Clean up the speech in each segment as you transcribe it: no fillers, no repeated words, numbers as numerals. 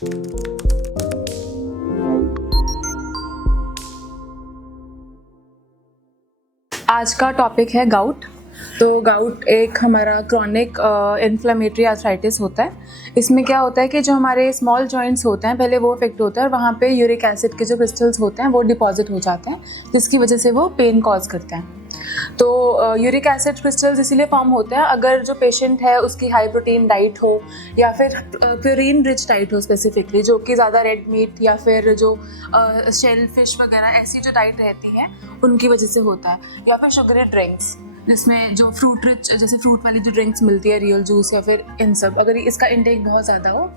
आज का टॉपिक है गाउट। तो गाउट एक हमारा क्रॉनिक इन्फ्लेमेटरी आर्थराइटिस होता है। इसमें क्या होता है कि जो हमारे स्मॉल जॉइंट्स होते हैं पहले वो अफेक्ट होता है और वहाँ पे यूरिक एसिड के जो क्रिस्टल्स होते हैं वो डिपॉजिट हो जाते हैं, जिसकी वजह से वो पेन कॉज करते हैं। तो यूरिक एसिड क्रिस्टल्स इसीलिए फॉर्म होते हैं अगर जो पेशेंट है उसकी हाई प्रोटीन डाइट हो या फिर प्योरीन रिच डाइट हो स्पेसिफिकली, जो कि ज़्यादा रेड मीट या फिर जो शेल फिश वगैरह ऐसी जो डाइट रहती है उनकी वजह से होता है, या फिर शुगरी ड्रिंक्स जिसमें जो फ्रूट रिच जैसे फ्रूट वाली जो ड्रिंक्स मिलती है, रियल जूस या फिर इन सब, अगर इसका इंटेक बहुत ज़्यादा हो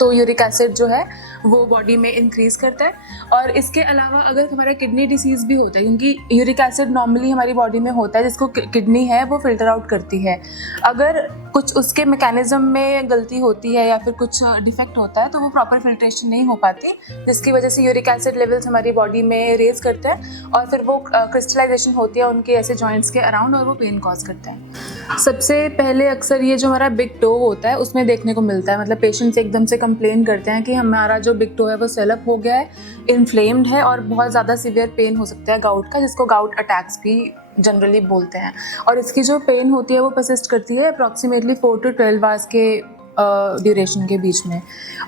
तो यूरिक एसिड जो है वो बॉडी में इंक्रीज़ करता है। और इसके अलावा अगर हमारा किडनी डिसीज़ भी होता है, क्योंकि यूरिक एसिड नॉर्मली हमारी बॉडी में होता है जिसको किडनी है वो फिल्टर आउट करती है, अगर कुछ उसके मैकेनिज्म में गलती होती है या फिर कुछ डिफेक्ट होता है तो वो प्रॉपर फिल्ट्रेशन नहीं हो पाती, जिसकी वजह से यूरिक एसिड लेवल्स हमारी बॉडी में रेज करते हैं और फिर वो क्रिस्टलाइजेशन होती है उनके ऐसे जॉइंट्स के अराउंड और वो पेन कॉज करते हैं। सबसे पहले अक्सर ये जो हमारा बिग टो होता है उसमें देखने को मिलता है, मतलब पेशेंट्स एकदम से कंप्लेन करते हैं कि हमारा जो बिग टो है वो सेलअप हो गया है, इन्फ्लेम्ड है और बहुत ज़्यादा सीवियर पेन हो सकता है गाउट का, जिसको गाउट अटैक्स भी जनरली बोलते हैं। और इसकी जो पेन होती है वो परसिस्ट करती है अप्रॉक्सीमेटली 4 to 12 आवर्स के ड्यूरेशन के बीच में।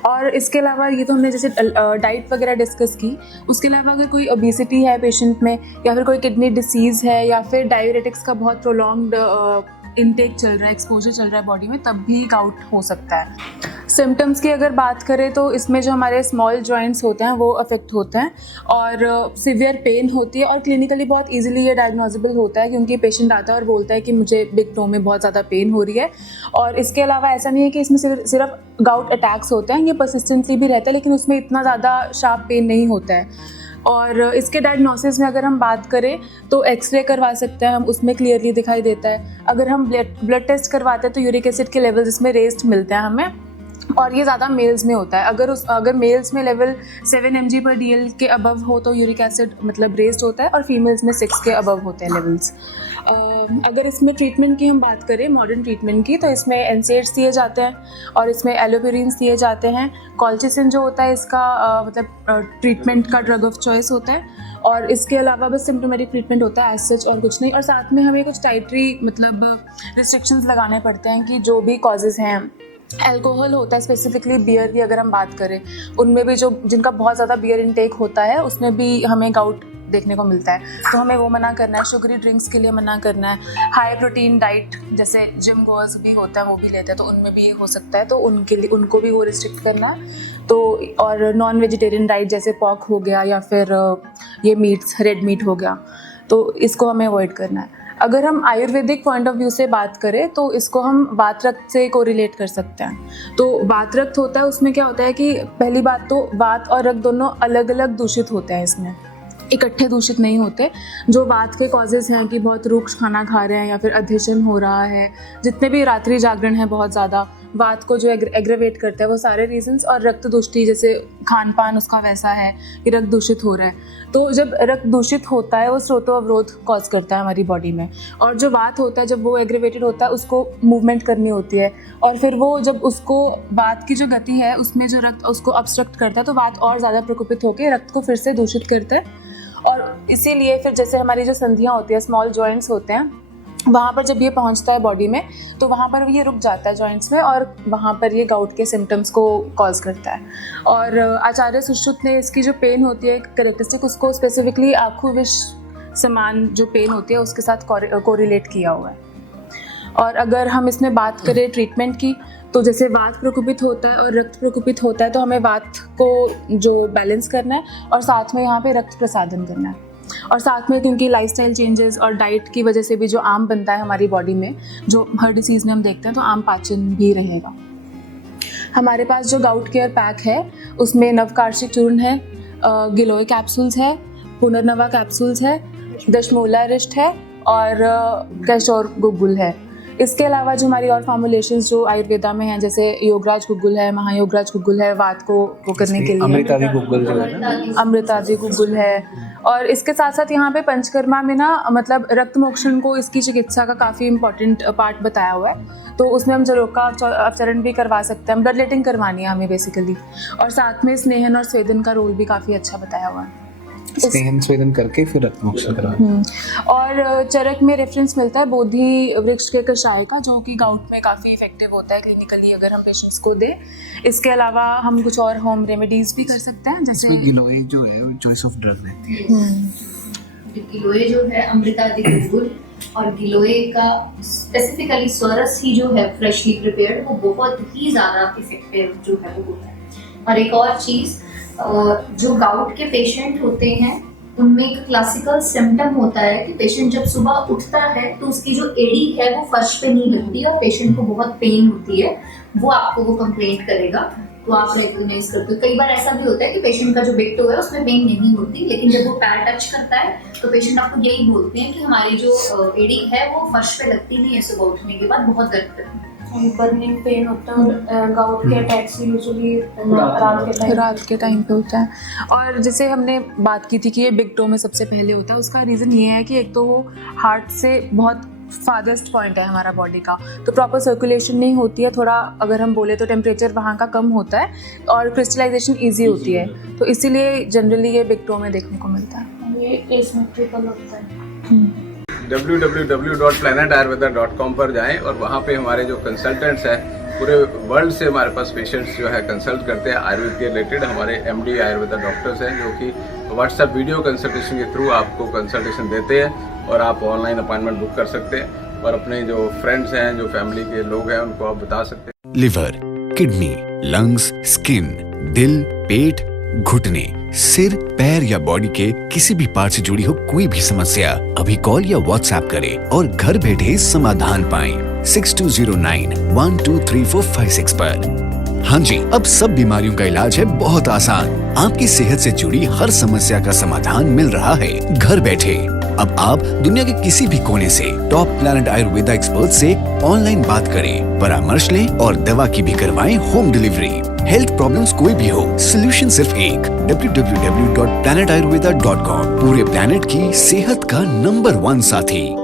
और इसके अलावा ये तो हमने जैसे डाइट वगैरह डिस्कस की, उसके अलावा अगर कोई ओबेसिटी है पेशेंट में या फिर कोई किडनी डिसीज़ है या फिर डाययूरेटिक्स का बहुत प्रोलॉन्ग्ड इनटेक चल रहा है, एक्सपोजर चल रहा है बॉडी में, तब भी गाउट हो सकता है। सिम्टम्स की अगर बात करें तो इसमें जो हमारे स्मॉल जॉइंट्स होते हैं वो अफेक्ट होते हैं और सीवियर पेन होती है और क्लिनिकली बहुत इजीली ये डायग्नोजेबल होता है, क्योंकि पेशेंट आता है और बोलता है कि मुझे बिग टो में बहुत ज़्यादा पेन हो रही है। और इसके अलावा ऐसा नहीं है कि इसमें सिर्फ गाउट अटैक्स होते हैं, ये परसिस्टेंटली भी रहता है लेकिन उसमें इतना ज़्यादा शार्प पेन नहीं होता है। और इसके डायग्नोसिस में अगर हम बात करें तो एक्सरे करवा सकते हैं हम, उसमें क्लियरली दिखाई देता है। अगर हम ब्लड टेस्ट करवाते हैं तो यूरिक एसिड के लेवल इसमें रेज्ड मिलते हैं हमें, और ये ज़्यादा मेल्स में होता है। अगर मेल्स में लेवल 7 mg/dl के अबव हो तो यूरिक एसिड मतलब रेज्ड होता है और फीमेल्स में 6 के अबव होते हैं लेवल्स। अगर इसमें ट्रीटमेंट की हम बात करें, मॉडर्न ट्रीटमेंट की, तो इसमें एनसेड्स दिए जाते हैं और इसमें एलोप्यूरिन्स दिए जाते हैं। कॉल्चिसिन जो होता है इसका मतलब ट्रीटमेंट का ड्रग ऑफ चॉइस होता है। और इसके अलावा बस सिम्टोमेटिक ट्रीटमेंट होता है एज सच और कुछ नहीं। और साथ में हमें कुछ डाइटरी मतलब रिस्ट्रिक्शंस लगाने पड़ते हैं कि जो भी कॉजेज़ हैं, अल्कोहल होता है स्पेसिफिकली, बियर की अगर हम बात करें उनमें भी जो जिनका बहुत ज़्यादा बियर इनटेक होता है उसमें भी हमें गाउट देखने को मिलता है, तो हमें वो मना करना है। शुगरी ड्रिंक्स के लिए मना करना है। हाई प्रोटीन डाइट जैसे जिम गोअर्स भी होता है वो भी लेते हैं तो उनमें भी ये हो सकता है, तो उनके लिए उनको भी वो रिस्ट्रिक्ट करना है। तो और नॉन वेजिटेरियन डाइट जैसे पॉर्क हो गया या फिर ये मीट्स, रेड मीट हो गया, तो इसको हमें अवॉइड करना है। अगर हम आयुर्वेदिक पॉइंट ऑफ व्यू से बात करें तो इसको हम वात रक्त से कोरिलेट कर सकते हैं। तो वात रक्त होता है, उसमें क्या होता है कि पहली बात तो वात और रक्त दोनों अलग अलग दूषित होते हैं, इसमें इकट्ठे दूषित नहीं होते। जो वात के कॉजेज़ हैं कि बहुत रुक्ष खाना खा रहे हैं या फिर अधेशन हो रहा है, जितने भी रात्रि जागरण है बहुत ज़्यादा, वात को जो एग्रेवेट करता है वो सारे रीजंस। और रक्त दूषित जैसे खान पान उसका वैसा है कि रक्त दूषित हो रहा है, तो जब रक्त दूषित होता है वो स्रोतो अवरोध कॉज करता है हमारी बॉडी में। और जो वात होता है जब वो एग्रेवेटेड होता है उसको मूवमेंट करनी होती है, और फिर वो जब उसको वात की जो गति है उसमें जो रक्त उसको ऑब्स्ट्रक्ट करता है तो वात और ज़्यादा प्रकोपित होकर रक्त को फिर से दूषित करता है। और इसीलिए फिर जैसे हमारी जो संधियाँ होती है, स्मॉल जॉइंट्स होते हैं, वहाँ पर जब ये पहुँचता है बॉडी में तो वहाँ पर ये रुक जाता है जॉइंट्स में और वहाँ पर ये गाउट के सिम्टम्स को कॉज करता है। और आचार्य सुश्रुत ने इसकी जो पेन होती है कैरेक्टरिस्टिक, उसको स्पेसिफिकली आँखों विष समान जो पेन होती है उसके साथ कोरिलेट किया हुआ है। और अगर हम इसमें बात करें ट्रीटमेंट की, तो जैसे वात प्रकोपित होता है और रक्त प्रकोपित होता है तो हमें वात को जो बैलेंस करना है और साथ में यहाँ पे रक्त प्रसादन करना है। और साथ में क्योंकि लाइफस्टाइल चेंजेस और डाइट की वजह से भी जो आम बनता है हमारी बॉडी में, जो हर डिसीज़ में हम देखते हैं, तो आम पाचन भी रहेगा। हमारे पास जो गाउट केयर पैक है उसमें नवकार्षिक चूर्ण है, गिलोय कैप्सूल्स है, पुनर्नवा कैप्सूल्स है, दशमूला अरिष्ट है और कैशोर गुग्गुल है। इसके अलावा जो हमारी और फॉर्मुलेशंस जो आयुर्वेदा में हैं, जैसे योगराज गुग्गुल है, महायोगराज गुग्गुल है, वात को वो करने के लिए अमृतादि गुग्गुल जो है ना, अमृतादि गुग्गुल है, और इसके साथ साथ यहाँ पे पंचकर्मा में ना मतलब रक्त मोक्षण को इसकी चिकित्सा का काफ़ी इंपॉर्टेंट पार्ट बताया हुआ है। तो उसमें हम जलोग का अपचरण भी करवा सकते हैं, ब्लड लेटिंग करवानी है हमें बेसिकली। और साथ में स्नेहन और स्वेदन का रोल भी काफ़ी अच्छा बताया हुआ है। स्नेहन स्वेदन करके फिर रक्त मोक्षण करवाना। और चरक में रेफरेंस मिलता है बोधि वृक्ष के कषाय का, जो कि गाउट में काफ़ी इफेक्टिव होता है क्लिनिकली अगर हम पेशेंट्स को दें। इसके अलावा हम कुछ और होम रेमेडीज भी कर सकते हैं, जैसे गिलोय जो है वो चॉइस ऑफ ड्रग रहती है। गिलोय जो है अमृतादि गुलगुल, और गिलोय का स्पेसिफिकली स्वरस ही जो है फ्रेशली प्रिपेयर्ड वो बहुत ही ज़्यादा इफेक्टिव जो है वो होता है। और एक और चीज़, जो गाउट के पेशेंट होते हैं उनमें एक क्लासिकल सिम्टम होता है कि पेशेंट जब सुबह उठता है तो उसकी जो एड़ी है वो फर्श पे नहीं लगती और पेशेंट को बहुत पेन होती है, वो आपको वो कंप्लेंट करेगा, तो आप रिकॉग्नाइज करते हो। कई बार ऐसा भी होता है कि पेशेंट का जो बेक टो है उसमें पेन नहीं होती, लेकिन जब वो पैर टच करता है तो पेशेंट आपको यही बोलते हैं कि हमारी जो एड़ी है वो फर्श पे लगती नहीं है, सुबह उठने के बाद बहुत दर्द करती है, बर्निंग पेन होता है। और गाउट के अटैक्स यूजुअली रात के टाइम पे होता है। और जैसे हमने बात की थी कि ये बिग टो में सबसे पहले होता है, उसका रीज़न ये है कि एक तो वो हार्ट से बहुत फादर्स्ट पॉइंट है हमारा बॉडी का, तो प्रॉपर सर्कुलेशन नहीं होती है, थोड़ा अगर हम बोले तो टेम्परेचर वहाँ का कम होता है और क्रिस्टलाइजेशन ईजी होती है, तो इसीलिए जनरली ये बिग टो में देखने को मिलता है। ये एसिमेट्रिकल होता है। www.planetayurveda.com पर जाएं और वहाँ पे हमारे जो कंसल्टेंट्स हैं पूरे वर्ल्ड से हमारे पास पेशेंट्स जो है कंसल्ट करते हैं आयुर्वेद के रिलेटेड। हमारे MD आयुर्वेदा डॉक्टर्स हैं जो कि व्हाट्सएप वीडियो कंसल्टेशन के थ्रू आपको कंसल्टेशन देते हैं और आप ऑनलाइन अपॉइंटमेंट बुक कर सकते हैं और अपने जो फ्रेंड्स हैं, जो फैमिली के लोग हैं, उनको आप बता सकते हैं। लिवर, किडनी, लंग्स, स्किन, दिल, पेट, घुटने, सिर, पैर या बॉडी के किसी भी पार्ट से जुड़ी हो कोई भी समस्या अभी कॉल या व्हाट्सएप करें और घर बैठे समाधान पाएं 6209123456 पर। हाँ जी, अब सब बीमारियों का इलाज है बहुत आसान। आपकी सेहत से जुड़ी हर समस्या का समाधान मिल रहा है घर बैठे। अब आप दुनिया के किसी भी कोने से टॉप प्लैनेट आयुर्वेदा एक्सपर्ट से ऑनलाइन बात करें, परामर्श लें और दवा की भी करवाएं होम डिलीवरी। हेल्थ प्रॉब्लम्स कोई भी हो, सोल्यूशन सिर्फ एक, www.planetayurveda.com। पूरे प्लैनेट की सेहत का नंबर 1 साथी।